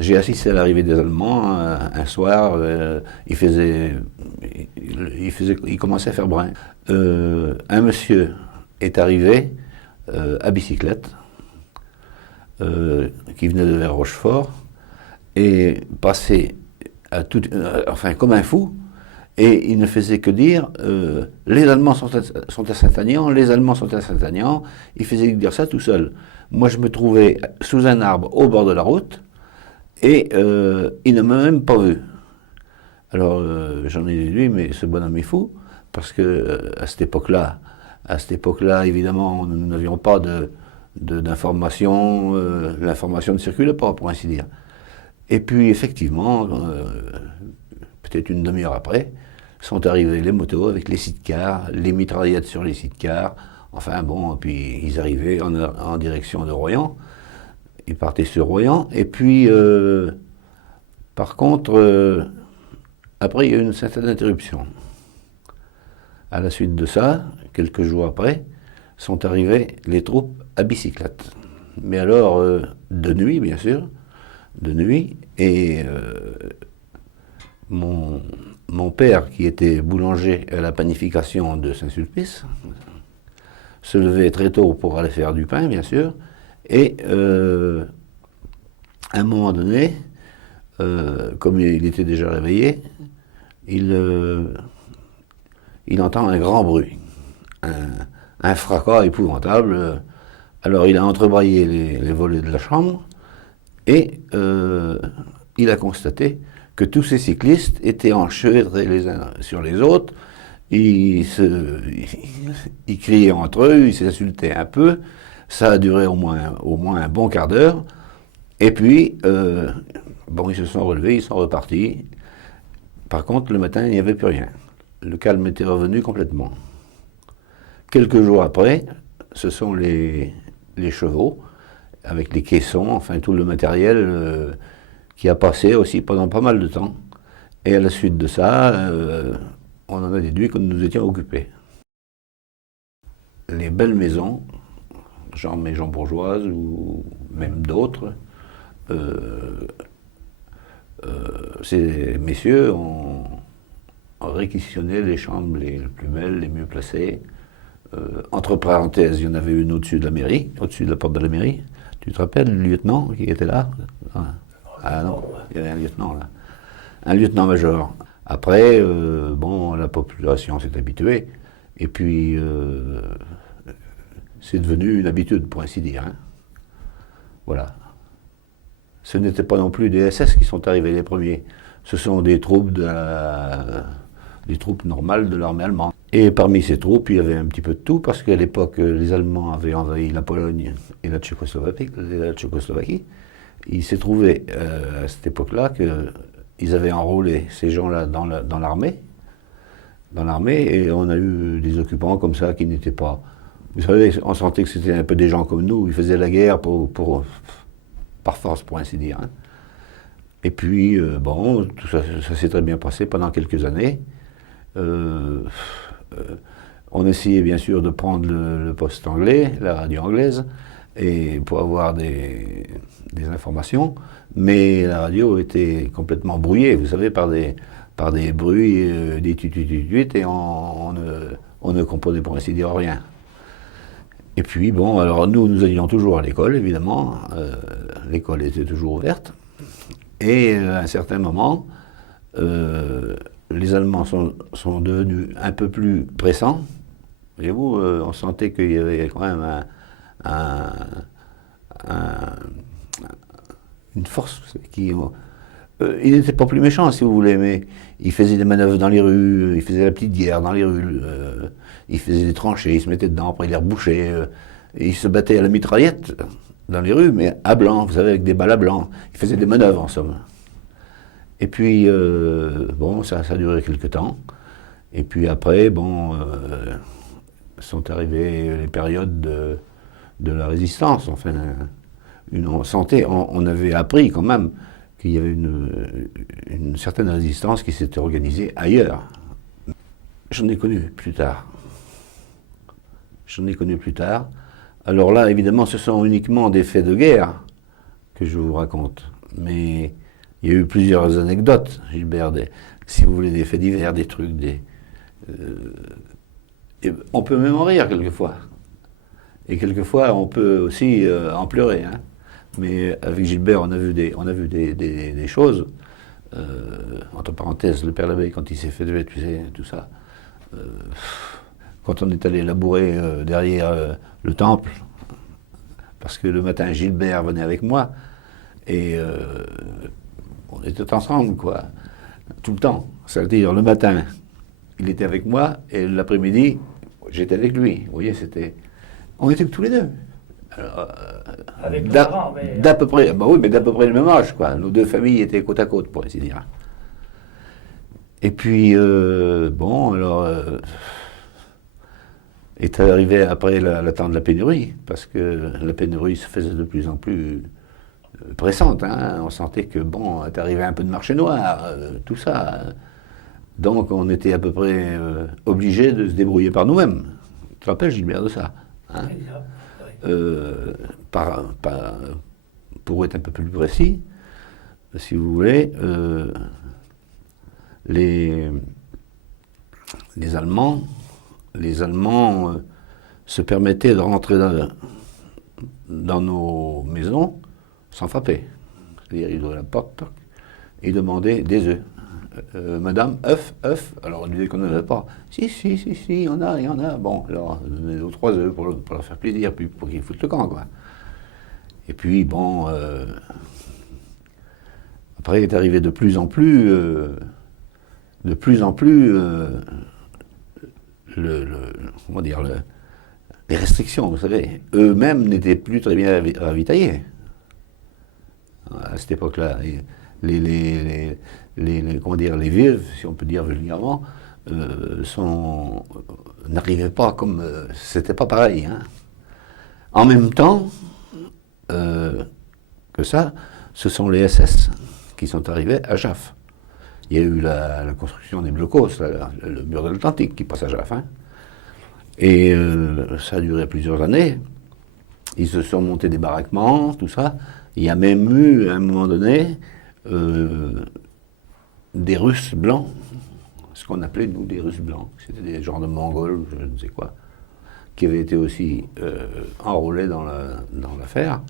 J'ai assisté à l'arrivée des Allemands un soir. Il commençait à faire brun. Un monsieur est arrivé à bicyclette, qui venait de vers Rochefort, et passait enfin comme un fou, et il ne faisait que dire les Allemands sont à Saint-Aignan, les Allemands sont à Saint-Aignan. Il faisait dire ça tout seul. Moi, je me trouvais sous un arbre au bord de la route, et il ne m'a même pas vu. Alors j'en ai déduit, mais ce bonhomme est fou, parce que à cette époque-là, évidemment, nous n'avions pas d'information, l'information ne circulait pas, pour ainsi dire. Et puis, effectivement, peut-être une demi-heure après, sont arrivés les motos avec les sidecars, les mitraillettes sur les sidecars. Enfin bon, puis ils arrivaient en direction de Royan. Ils partaient sur Royan. Et puis, par contre, après, il y a eu une certaine interruption. À la suite de ça, quelques jours après, sont arrivées les troupes à bicyclette. Mais alors, de nuit, bien sûr, de nuit, et mon père, qui était boulanger à la panification de Saint-Sulpice, se levait très tôt pour aller faire du pain, bien sûr, et à un moment donné, comme il était déjà réveillé, il entend un grand bruit, un fracas épouvantable. Alors il a entrebraillé les volets de la chambre, et il a constaté que tous ces cyclistes étaient enchevêtrés les uns sur les autres. Ils criaient entre eux, ils s'insultaient un peu. Ça a duré au moins un bon quart d'heure. Et puis, ils se sont relevés, ils sont repartis. Par contre, le matin, il n'y avait plus rien. Le calme était revenu complètement. Quelques jours après, ce sont les chevaux, avec les caissons, enfin tout le matériel qui a passé aussi pendant pas mal de temps. Et à la suite de ça, on en a déduit que nous étions occupés. Les belles maisons, genre maisons bourgeoises ou même d'autres, ces messieurs ont réquisitionné les chambres les plus belles, les mieux placées. Entre parenthèses, il y en avait une au-dessus de la mairie, au-dessus de la porte de la mairie. Tu te rappelles le lieutenant qui était là? Ah non, il y avait un lieutenant là. Un lieutenant-major. Après, la population s'est habituée. Et puis, c'est devenu une habitude, pour ainsi dire. Hein. Voilà. Ce n'étaient pas non plus des SS qui sont arrivés les premiers. Ce sont des troupes des troupes normales de l'armée allemande. Et parmi ces troupes, il y avait un petit peu de tout, parce qu'à l'époque, les Allemands avaient envahi la Pologne et la Tchécoslovaquie. Il s'est trouvé à cette époque-là qu'ils avaient enrôlé ces gens-là dans l'armée. Et on a eu des occupants comme ça qui n'étaient pas... Vous savez, on sentait que c'était un peu des gens comme nous, ils faisaient la guerre par force, pour ainsi dire. Hein. Et puis, tout ça s'est très bien passé pendant quelques années. On essayait bien sûr de prendre le poste anglais, la radio anglaise, et pour avoir des informations, mais la radio était complètement brouillée, vous savez, par des bruits, des tutututuit, et on ne comprenait pour ainsi dire rien. Et puis alors nous allions toujours à l'école, évidemment, l'école était toujours ouverte, et à un certain moment, les Allemands sont devenus un peu plus pressants. Voyez-vous, on sentait qu'il y avait quand même une force qui... ils n'étaient pas plus méchants, si vous voulez, mais ils faisaient des manœuvres dans les rues, ils faisaient la petite guerre dans les rues, ils faisaient des tranchées, ils se mettaient dedans, après ils les rebouchaient, et ils se battaient à la mitraillette dans les rues, mais à blanc, vous savez, avec des balles à blanc. Ils faisaient des manœuvres, en somme. Et puis, ça a duré quelque temps. Et puis après, sont arrivées les périodes de la résistance. Enfin, on avait appris quand même qu'il y avait une certaine résistance qui s'était organisée ailleurs. J'en ai connu plus tard. Alors là, évidemment, ce sont uniquement des faits de guerre que je vous raconte. Mais il y a eu plusieurs anecdotes, Gilbert, si vous voulez, des faits divers, des trucs, et on peut même en rire quelquefois. Et quelquefois, on peut aussi en pleurer. Hein. Mais avec Gilbert, on a vu des choses. Entre parenthèses, le père Labbé, quand il s'est fait lever, tu sais, tout ça. Quand on est allé labourer derrière le temple, parce que le matin, Gilbert venait avec moi, et on était ensemble, quoi, tout le temps. C'est-à-dire, le matin, il était avec moi, et l'après-midi, j'étais avec lui. Vous voyez, on était tous les deux. Avec parents, mais... D'à peu près, bah oui, mais d'à peu près le même âge, quoi. Nos deux familles étaient côte à côte, pour ainsi dire. Et puis, bon, alors, est arrivé après la temps de la pénurie, parce que la pénurie se faisait de plus en plus pressante. Hein. On sentait que, bon, est arrivé un peu de marché noir, tout ça. Donc, on était à peu près obligés de se débrouiller par nous-mêmes. Tu te rappelles, Gilbert, de ça hein pour être un peu plus précis, si vous voulez, les Allemands se permettaient de rentrer dans nos maisons sans frapper. C'est-à-dire, ils ouvraient la porte et ils demandaient des œufs. Madame, œufs. Alors on disait qu'on n'en avait pas. Si, il y en a. Bon, alors, donnez 2 ou 3 œufs pour leur faire plaisir, puis pour qu'ils foutent le camp, quoi. Et puis, bon, après, il est arrivé de plus en plus, comment dire, les restrictions, vous savez. Eux-mêmes n'étaient plus très bien ravitaillés. À cette époque-là, comment dire, les vives, si on peut dire vulgairement, n'arrivaient pas comme... c'était pas pareil. Hein. En même temps que ça, ce sont les SS qui sont arrivés à Jaffa. Il y a eu la construction des blocos, le mur de l'Atlantique qui passe à Jaffa. Hein. Et ça a duré plusieurs années. Ils se sont montés des baraquements, tout ça. Il y a même eu, à un moment donné, des Russes blancs, ce qu'on appelait, nous, des Russes blancs. C'était des genres de Mongols, je ne sais quoi, qui avaient été aussi enrôlés dans l'affaire,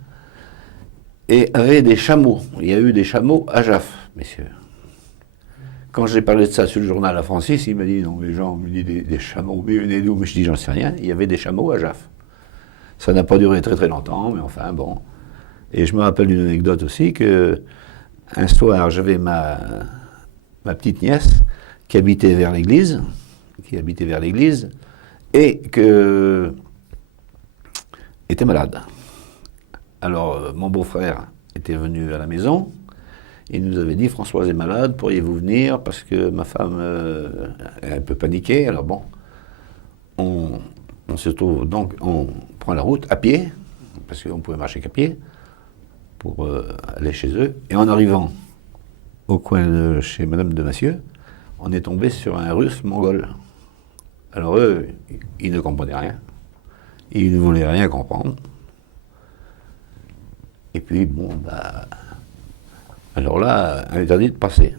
et avaient des chameaux. Il y a eu des chameaux à Jaffa, messieurs. Quand j'ai parlé de ça sur le journal à Francis, il m'a dit, non, les gens me disent des chameaux, mais venez d'où? Mais je dis, j'en sais rien. Il y avait des chameaux à Jaffa. Ça n'a pas duré très très longtemps, mais enfin, bon. Et je me rappelle d'une anecdote aussi, que un soir, j'avais ma petite nièce qui habitait vers l'église, et que était malade. Alors, mon beau-frère était venu à la maison, il nous avait dit, Françoise est malade, pourriez-vous venir, parce que ma femme est un peu paniquée. Alors bon, on se trouve, donc on prend la route à pied, parce qu'on pouvait marcher qu'à pied, pour aller chez eux, et en arrivant au coin de chez Madame de Massieu, on est tombé sur un Russe mongol. Alors eux, ils ne comprenaient rien. Ils ne voulaient rien comprendre. Et puis, bon, bah... alors là, interdit de passer.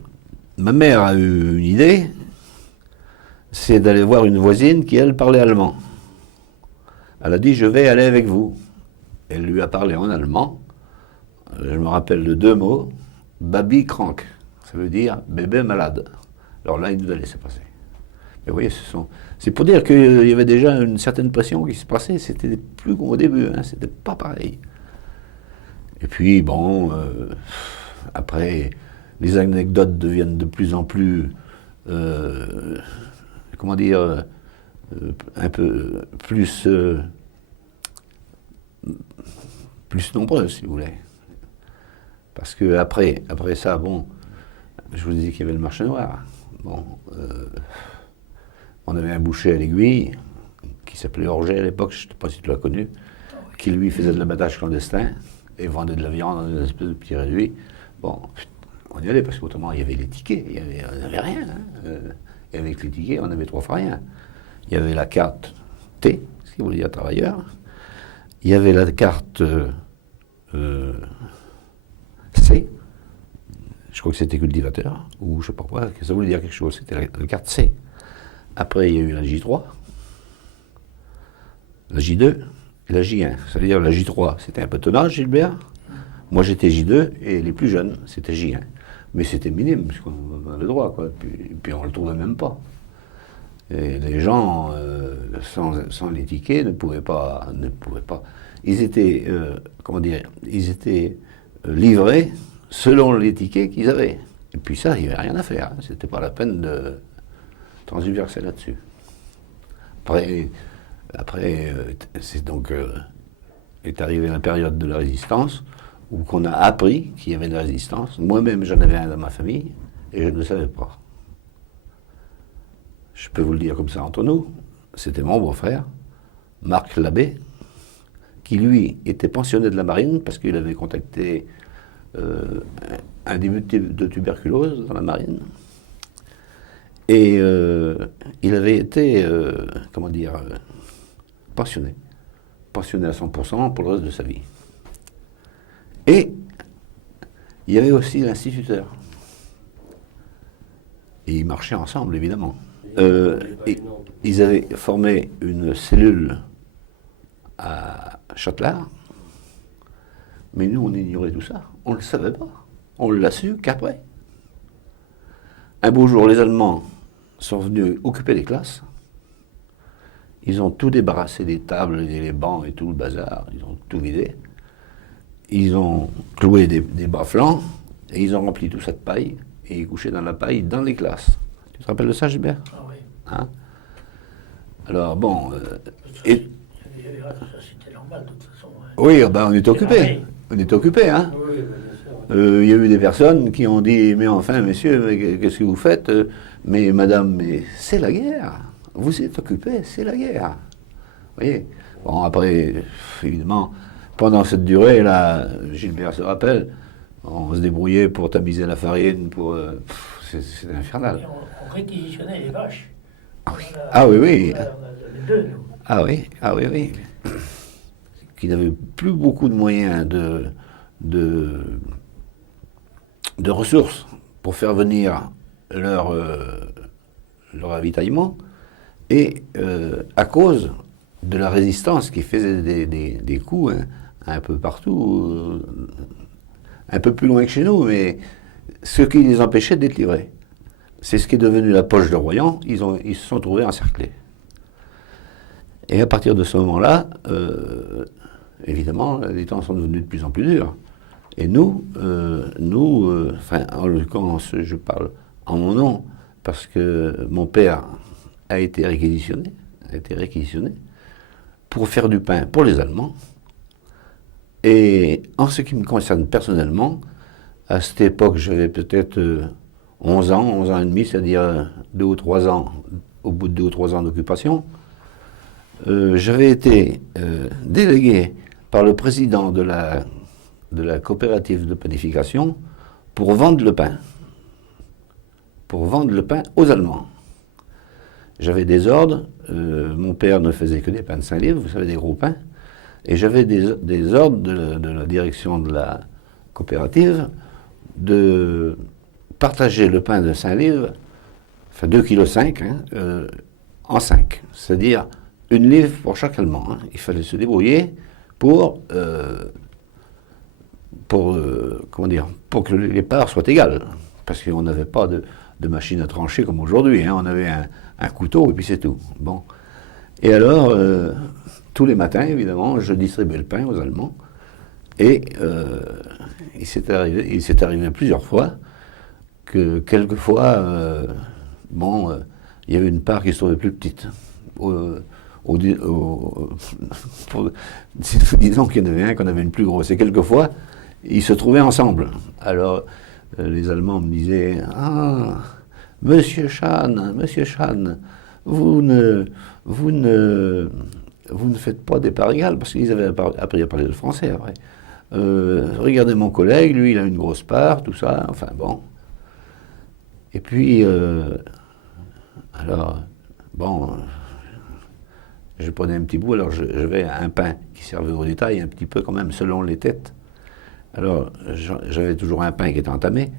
Ma mère a eu une idée, c'est d'aller voir une voisine qui, elle, parlait allemand. Elle a dit, je vais aller avec vous. Elle lui a parlé en allemand. Je me rappelle de 2 mots, Baby krank. Ça veut dire bébé malade. Alors là, il nous a laissé passer. Mais vous voyez, c'est pour dire qu'il y avait déjà une certaine pression qui se passait. C'était plus qu'au début, hein, c'était pas pareil. Et puis, bon, après, les anecdotes deviennent de plus en plus, comment dire, un peu plus nombreuses, si vous voulez. Parce que après ça, bon, je vous ai dit qu'il y avait le marché noir. Bon, on avait un boucher à l'Aiguille, qui s'appelait Orget à l'époque, je ne sais pas si tu l'as connu, qui lui faisait de l'abattage clandestin et vendait de la viande dans une espèce de petit réduit. Bon, on y allait parce qu'autrement il y avait les tickets, on n'avait rien. Hein. Et avec les tickets, on avait 3 fois rien. Il y avait la carte T, ce qui voulait dire travailleur. Il y avait la carte C, je crois que c'était cultivateur, ou je sais pas quoi, que ça voulait dire quelque chose, c'était la carte C. Après, il y a eu la J3, la J2 et la J1. Ça veut dire la J3, c'était un peu tonnage, Gilbert. Moi, j'étais J2 et les plus jeunes, c'était J1. Mais c'était minime, puisqu'on a le droit, quoi. Puis on ne le trouvait même pas. Et les gens, sans les tickets, ne pouvaient pas. Ils étaient, ils étaient livrés selon les tickets qu'ils avaient. Et puis ça, il n'y avait rien à faire. Hein. C'était pas la peine de transverser là-dessus. Après, c'est donc est arrivée la période de la résistance, où qu'on a appris qu'il y avait de la résistance. Moi-même, j'en avais un dans ma famille, et je ne le savais pas. Je peux vous le dire comme ça entre nous, c'était mon beau-frère, Marc Labbé, qui lui était pensionné de la marine parce qu'il avait contacté un début de tuberculose dans la marine. Et il avait été, pensionné à 100% pour le reste de sa vie. Et il y avait aussi l'instituteur. Et ils marchaient ensemble, évidemment. Ils avaient formé une cellule à Châtelard, mais nous, on ignorait tout ça. On ne le savait pas. On l'a su qu'après. Un beau jour, les Allemands sont venus occuper les classes. Ils ont tout débarrassé des tables et les bancs et tout le bazar. Ils ont tout vidé. Ils ont cloué des bas-flancs et ils ont rempli tout ça de paille et ils couchaient dans la paille dans les classes. Tu te rappelles de ça, Gilbert? Ah oui. Hein? Alors, bon... C'était normal, de toute façon. Hein. Oui, ben, on est occupé. On est occupé, hein? Oui, bien sûr. Il y a eu des personnes qui ont dit, mais enfin, messieurs, mais qu'est-ce que vous faites? Mais madame, mais c'est la guerre. Vous êtes occupé, c'est la guerre. Vous voyez? Bon, après, évidemment, pendant cette durée-là, Gilbert se rappelle, on se débrouillait pour tamiser la farine, pour... c'était infernal. Et on réquisitionnait les vaches. Ah oui, oui. On a les deux, nous. Ah oui, oui. Qui n'avaient plus beaucoup de moyens de ressources pour faire venir leur ravitaillement, et à cause de la résistance qui faisait des coups un peu partout, un peu plus loin que chez nous, mais ce qui les empêchait d'être livrés. C'est ce qui est devenu la poche de Royan, ils se sont trouvés encerclés. Et à partir de ce moment-là, évidemment, les temps sont devenus de plus en plus durs. Et nous, en l'occurrence, je parle en mon nom, parce que mon père a été réquisitionné pour faire du pain pour les Allemands. Et en ce qui me concerne personnellement, à cette époque, j'avais peut-être 11 ans et demi, c'est-à-dire 2 ou 3 ans, au bout de 2 ou 3 ans d'occupation, j'avais été délégué par le président de la coopérative de panification pour vendre le pain. Aux Allemands. J'avais des ordres, mon père ne faisait que des pains de 5 livres, vous savez, des gros pains, et j'avais des ordres de la direction de la coopérative de partager le pain de 5 livres, enfin 2,5 kg, en 5, c'est-à-dire 1 livre pour chaque Allemand. Hein. Il fallait se débrouiller pour que les parts soient égales, parce qu'on n'avait pas de machine à trancher comme aujourd'hui. Hein. On avait un couteau et puis c'est tout. Bon. Et alors, tous les matins, évidemment, je distribuais le pain aux Allemands. Et il s'est arrivé plusieurs fois que quelquefois, il y avait une part qui se trouvait plus petite. Disons qu'il y en avait un qu'on avait une plus grosse. Et quelquefois, ils se trouvaient ensemble. Alors, les Allemands me disaient « Ah, Monsieur Schahn, vous ne faites pas des parts égales », parce qu'ils avaient appris à parler le français après. Regardez mon collègue, lui, il a une grosse part, tout ça, enfin bon. Et puis, je prenais un petit bout, alors j'avais un pain qui servait au détail, un petit peu quand même, selon les têtes. Alors, j'avais toujours un pain qui était entamé,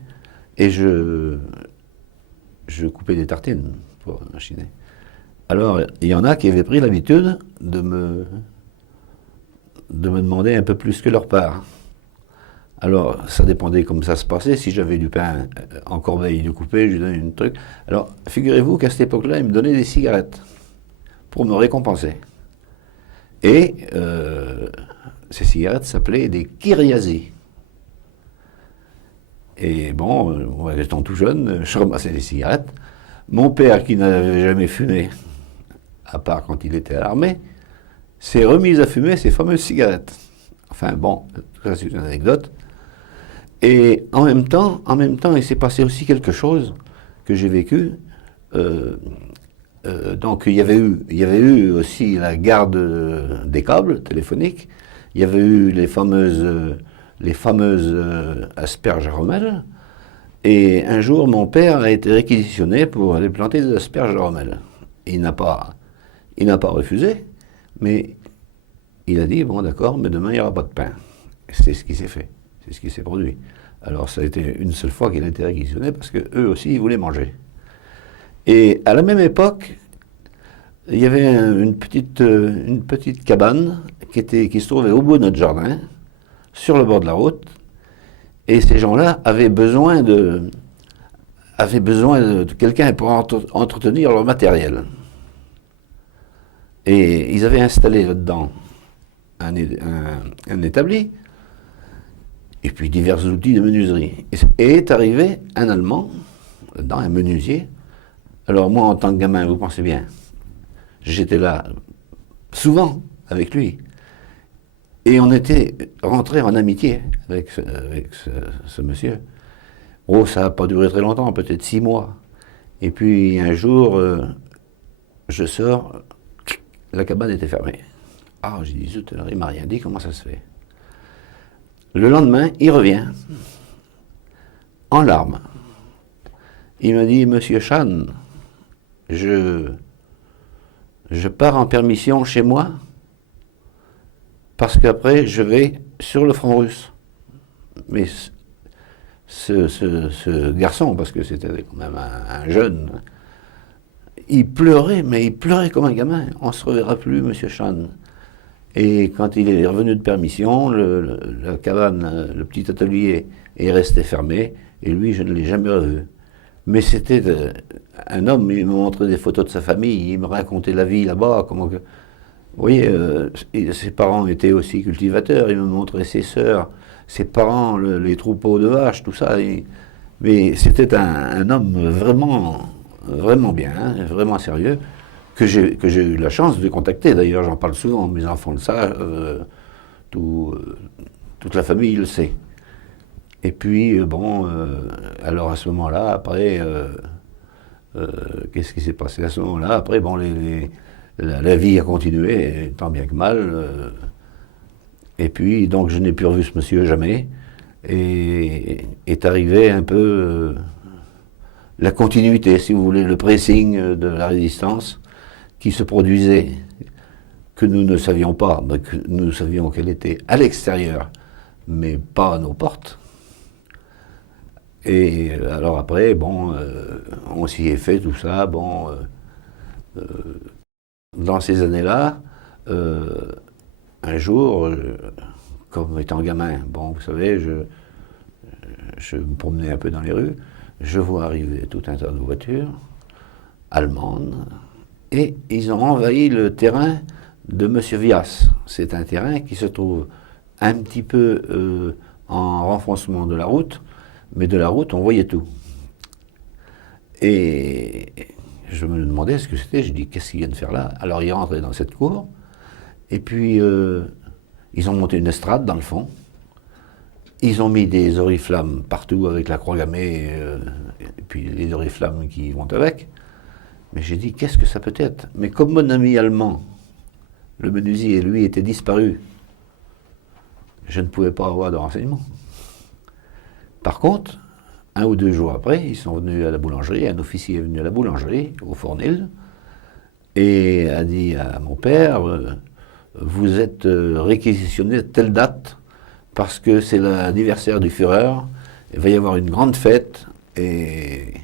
et je coupais des tartines pour machiner. Alors, il y en a qui avaient pris l'habitude de me demander un peu plus que leur part. Alors, ça dépendait comme ça se passait. Si j'avais du pain en corbeille de couper, je lui donnais un truc. Alors, figurez-vous qu'à cette époque-là, ils me donnaient des cigarettes pour me récompenser. Et ces cigarettes s'appelaient des Kyriazis. Et bon, moi, étant tout jeune, je ramassais des cigarettes. Mon père, qui n'avait jamais fumé, à part quand il était à l'armée, s'est remis à fumer ces fameuses cigarettes. Enfin bon, ça c'est une anecdote. Et en même temps, il s'est passé aussi quelque chose que j'ai vécu. Donc il y avait eu aussi la garde des câbles téléphoniques. Il y avait eu les fameuses asperges à Rommel. Et un jour, mon père a été réquisitionné pour aller planter des asperges à Rommel. Il n'a pas refusé, mais il a dit, bon d'accord, mais demain il n'y aura pas de pain. Et c'est ce qui s'est fait, c'est ce qui s'est produit. Alors ça a été une seule fois qu'il a été réquisitionné, parce qu'eux aussi, ils voulaient manger. Et à la même époque, il y avait une petite cabane qui se trouvait au bout de notre jardin, sur le bord de la route, et ces gens-là avaient besoin de quelqu'un pour entretenir leur matériel. Et ils avaient installé là-dedans un établi, et puis divers outils de menuiserie. Et est arrivé un Allemand, là-dedans, un menuisier. Alors moi, en tant que gamin, vous pensez bien, j'étais là souvent avec lui. Et on était rentrés en amitié avec ce monsieur. Oh, ça n'a pas duré très longtemps, peut-être 6 mois. Et puis un jour, je sors, la cabane était fermée. Ah, j'ai dit, zut, alors il m'a rien dit, comment ça se fait? Le lendemain, il revient, en larmes. Il m'a dit, Monsieur Chan, je pars en permission chez moi, parce qu'après, je vais sur le front russe. Mais ce garçon, parce que c'était quand même un jeune, il pleurait, mais il pleurait comme un gamin. On ne se reverra plus, Monsieur Chan. Et quand il est revenu de permission, la cabane, le petit atelier est resté fermé, et lui, je ne l'ai jamais revu. Mais c'était un homme, il me montrait des photos de sa famille, il me racontait la vie là-bas, comment que... Vous voyez, ses parents étaient aussi cultivateurs, il me montrait ses sœurs, ses parents, les troupeaux de vaches, tout ça. Mais c'était un homme vraiment bien, hein, vraiment sérieux, que j'ai eu la chance de contacter. D'ailleurs, j'en parle souvent, mes enfants le savent, toute la famille le sait. Et puis, bon, alors à ce moment-là, après, qu'est-ce qui s'est passé à ce moment-là? Après, bon, la vie a continué, tant bien que mal. Et puis, donc, je n'ai plus revu ce monsieur jamais. Et est arrivé un peu la continuité, si vous voulez, le pressing de la résistance qui se produisait, que nous ne savions pas, mais que nous savions qu'elle était à l'extérieur, mais pas à nos portes. Et alors après, bon, on s'y est fait tout ça, bon... dans ces années-là, un jour, comme étant gamin, bon, vous savez, je me promenais un peu dans les rues, je vois arriver tout un tas de voitures allemandes, et ils ont envahi le terrain de M. Vias. C'est un terrain qui se trouve un petit peu en renfoncement de la route, mais de la route, on voyait tout. Et je me demandais ce que c'était, je dis, qu'est-ce qu'ils viennent faire là? Alors ils rentraient dans cette cour, et puis ils ont monté une estrade dans le fond, ils ont mis des oriflammes partout avec la croix gammée, et puis les oriflammes qui vont avec. Mais j'ai dit, qu'est-ce que ça peut être? Mais comme mon ami allemand, le menuisier, lui, était disparu, je ne pouvais pas avoir de renseignements. Par contre, 1 ou 2 jours après, ils sont venus à la boulangerie, un officier est venu à la boulangerie, au Fournil, et a dit à mon père, vous êtes réquisitionné à telle date, parce que c'est l'anniversaire du Führer, il va y avoir une grande fête, et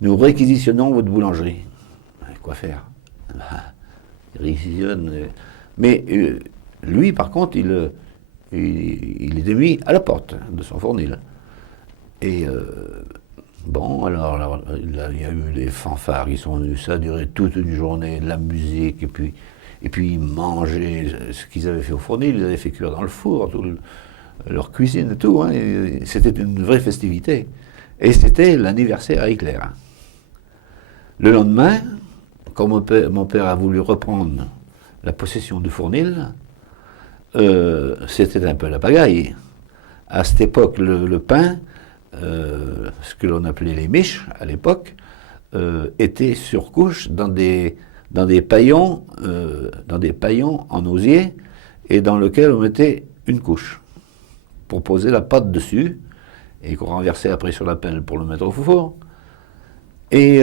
nous réquisitionnons votre boulangerie. Quoi faire? Il réquisitionne. Mais lui, par contre, il était mis à la porte de son fournil. Et bon, alors il y a eu les fanfares qui sont venus, ça a duré toute une journée, de la musique, et puis ils mangeaient ce qu'ils avaient fait au fournil, ils avaient fait cuire dans le four, leur cuisine et tout, hein, et c'était une vraie festivité. Et c'était l'anniversaire à Hitler. Le lendemain, quand mon père a voulu reprendre la possession du fournil, c'était un peu la pagaille. À cette époque, le pain, ce que l'on appelait les miches à l'époque, était sur couche dans des paillons en osier, et dans lequel on mettait une couche pour poser la pâte dessus, et qu'on renversait après sur la pelle pour le mettre au four. Et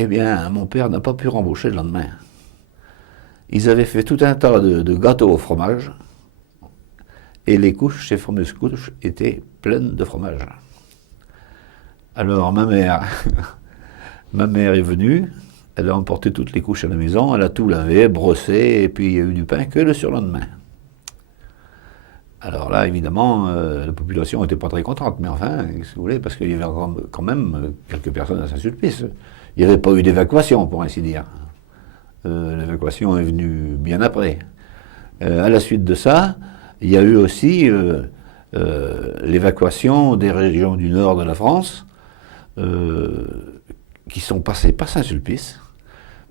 eh bien, mon père n'a pas pu rembaucher le lendemain. Ils avaient fait tout un tas de gâteaux au fromage, et les couches, ces fameuses couches, étaient pleines de fromage. Alors ma mère est venue, elle a emporté toutes les couches à la maison, elle a tout lavé, brossé, et puis il y a eu du pain que le surlendemain. Alors là, évidemment, la population n'était pas très contente, mais enfin, si vous voulez, parce qu'il y avait quand même quelques personnes à Saint-Sulpice. Il n'y avait pas eu d'évacuation, pour ainsi dire. L'évacuation est venue bien après. À la suite de ça, il y a eu aussi l'évacuation des régions du nord de la France, qui sont passées par Saint-Sulpice,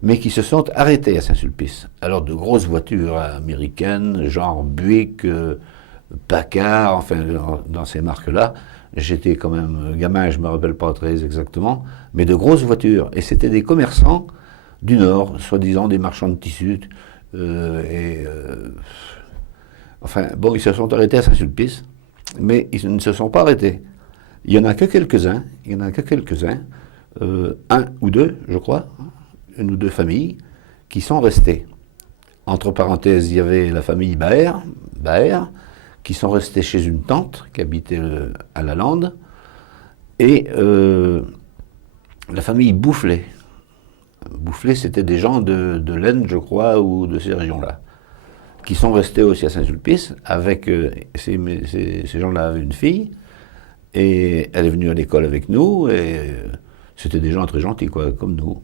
mais qui se sont arrêtées à Saint-Sulpice. Alors de grosses voitures américaines, genre Buick, Packard, enfin dans ces marques-là. J'étais quand même gamin, je ne me rappelle pas très exactement, mais de grosses voitures. Et c'était des commerçants du Nord, soi-disant des marchands de tissus. Enfin, bon, ils se sont arrêtés à Saint-Sulpice, mais ils ne se sont pas arrêtés. Il n'y en a que quelques-uns, un ou deux, je crois, une ou deux familles, qui sont restés. Entre parenthèses, il y avait la famille Baer, qui sont restés chez une tante qui habitait à la Lande, et la famille Boufflet. Boufflet, c'était des gens de l'Aisne, je crois, ou de ces régions-là, qui sont restés aussi à Saint-Sulpice, avec ces gens-là avaient une fille, et elle est venue à l'école avec nous, et c'était des gens très gentils, quoi, comme nous.